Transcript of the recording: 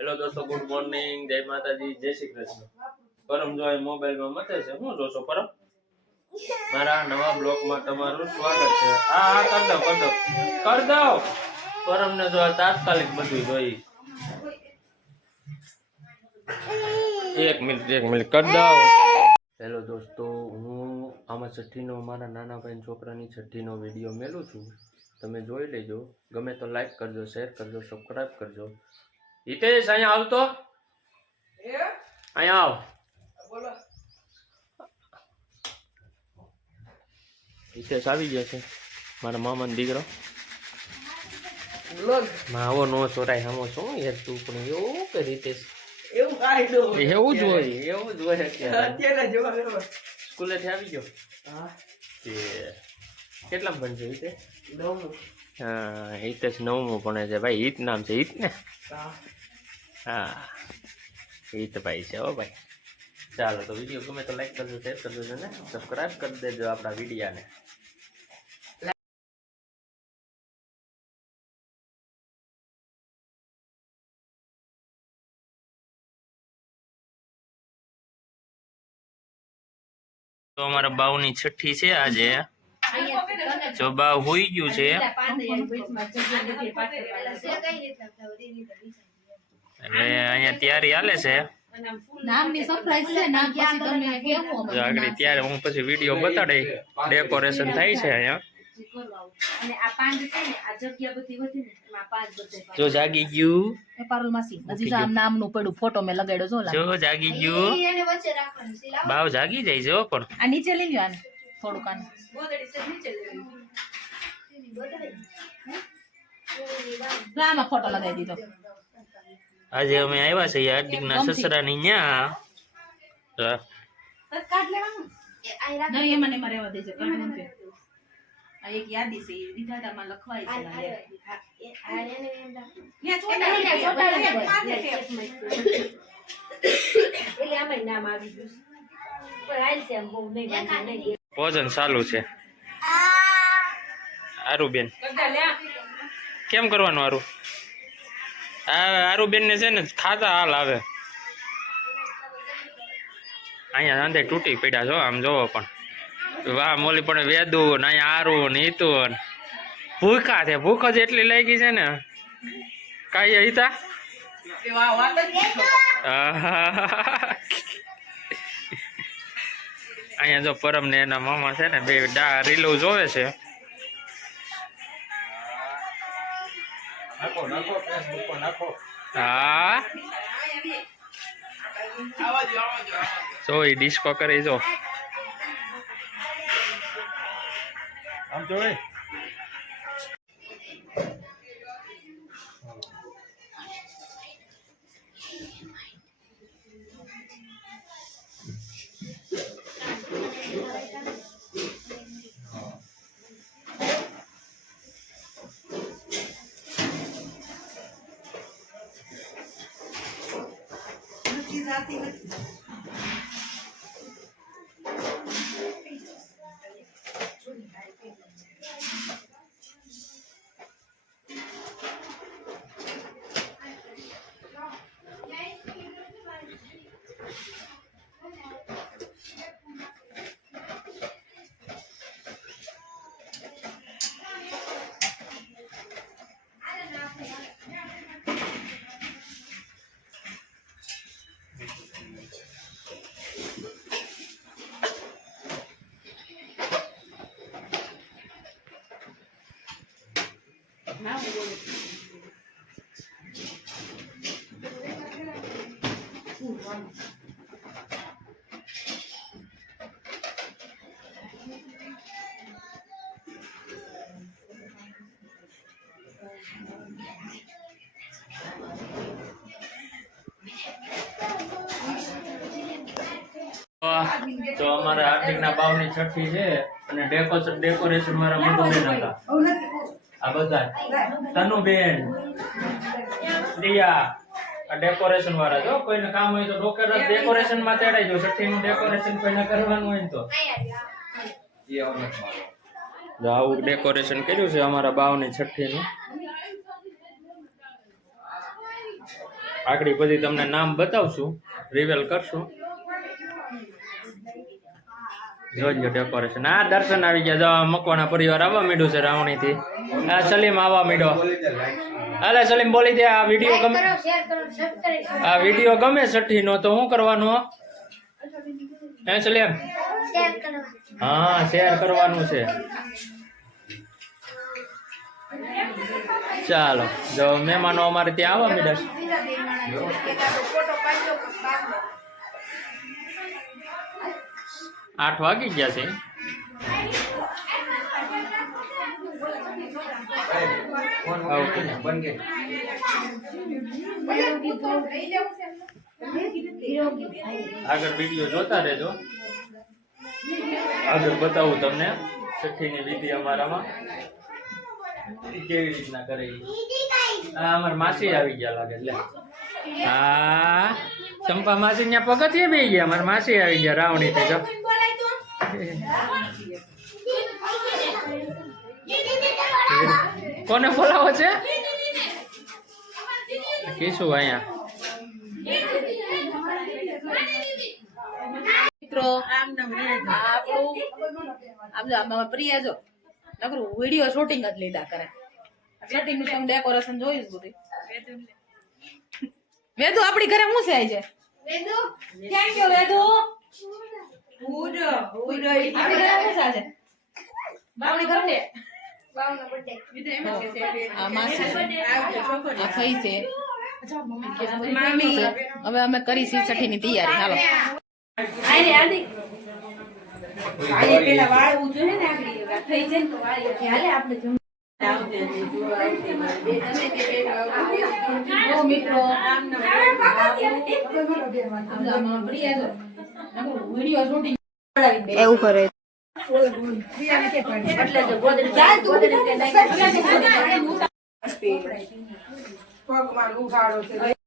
Hello દોસ્તો, good morning, જય માતાજી, જય શ્રી કૃષ્ણ. પરમ જો મોબાઈલમાં મતે છે. શું જોશો પરમ? મારા નવા બ્લોગમાં તમારું સ્વાગત છે. હા કર દો પરમ ને જો તાત્કાલિક બધું જોઈ. એક મિનિટ કર દો. હેલો દોસ્તો, હું આમાં છઠ્ઠીનો મારા નાના ભાઈ છોકરાની છઠ્ઠીનો વિડીયો મેલું છું. તમે જોઈ લેજો. ગમે તો લાઈક કરજો, શેર કરજો, સબસ્ક્રાઈબ કરજો. હિતેશ અહીંયા આવતો, અહીંયા આવ. હિતેશ આવી ગયો છે, મારા મામાનો દીકરો. આવો નો ચોરાય આવો શું યાર તું પણ એવું કે હિતેશ એવું જ હોય અત્યારે. સ્કૂલેથી આવી ગયો. કેટલામાં ભણશે હિતેશ? હા, હિતેશ 9મું ભણે છે ભાઈ. હિત નામ છે, હિત ને? હા, હિતભાઈ છે હો ભાઈ. ચાલો તો વિડીયો ગમે તો લાઈક કરજો, શેર કરજો ને સબસ્ક્રાઈબ કરી દેજો આપણા વિડીયાને. તો અમારા બાવની છઠ્ઠી છે આજે. જો બાવ હોઈ ગયું છે એટલે અહીંયા તૈયારી હાલે છે. આગળ ત્યારે હું પછી વિડીયો બતાડે. ડેકોરેશન થાય છે અહીંયા. જો જાગી ગયું, ફોટો મેં લગાડ્યો જો જાગી ગયું. બાવ જાગી જાય છે પણ આ નીચે લઈ લ્યો, આને થોડુંક આને ફોટો લગાવી દીધો. આજે અમે આવ્યા છીએ હાર્દિકના સસરાની ન્યા. એક યાદી છે વિધાતામાં લખવાય છે. ભોજન ચાલુ છે. આરુબેન કેમ કરવાનું? આરુબેન ને છે ને ખાતા હાલ આવે. અહીંયા અંધે તૂટી પડ્યા છો આમ જોવો પણ. વાહ મોલી પણ વેદુ ને અહીંયા આરું ને હિતું ભૂખા છે. ભૂખ જ એટલી લાગી છે ને કાંઈ હિતા. અહીંયા જો પરમ ને એના મામા છે ને બે રીલું જોવે છે. હા જો એ ડિસ્કો કરી જો આમ જોઈ. તો અમારા હાર્દિકના બાવની છઠ્ઠી છે અને ડેકોરેશન મારા મધુબેન હતા. આ બધા તનુબેન, દિયા આ ડેકોરેશન વાળા. જો કોઈને કામ હોય તો ડેકોરેશન માં તેડાઈ જો. છઠ્ઠી નું ડેકોરેશન કોઈને કરવાનું હોય તો આવું ડેકોરેશન કર્યું છે અમારા બાવની છઠ્ઠી નું. આગળ પછી તમને નામ બતાવશું, રિવેલ કરશું. જોજો ડેકોરેશન. આ દર્શન આવી ગયા. જો મકવાણા પરિવાર આવવા માંડ્યું છે રાવણી થી. આ સલીમ આવવા માંડ્યો. હાલે સલીમ બોલી દે. આ વિડીયો ગમે, આ વિડીયો ગમે છઠ્ઠી નો તો શું કરવાનું? હે સલીમ? હા, શેર કરવાનું છે. ચાલો, જો મહેમાનો અમારે ત્યાં આવવા માંડ્યા છે. 8 વાગી ગયા છે. આગળ વિડીયો જોતા રહેજો. આગળ બતાવું તમને છઠ્ઠીની વિધિ અમારામાં કેવી રીતના કરે. આ અમાર માસી આવી ગયા લાગે. લે હા, ચંપા માસી ત્યાં પગથિયે બેસી ગયા. અમાર માસી આવી ગયા રાવણી થી. જો કોને બોલાવો છે? કીશું અહીંયા. મિત્રો આપણું પ્રિયા જો નકરું વિડીયો શૂટિંગ જ લીધા કરે. શૂટિંગ નું તમે ડેકોરેશન જોયું બધું. વેદુ આપણી ઘરે શું છે આજે? વેદુ ક્યાં ગયો? વેદુ આપણી ઘરે શું છે આજે? બાવણી ઘરે આ માસી છે, આ ફઈ છે, હવે અમે કરી છે છઠ્ઠી ની તૈયારી. હાલો મિત્રો વિડીયો શૂટિંગ એવું કરે. એટલે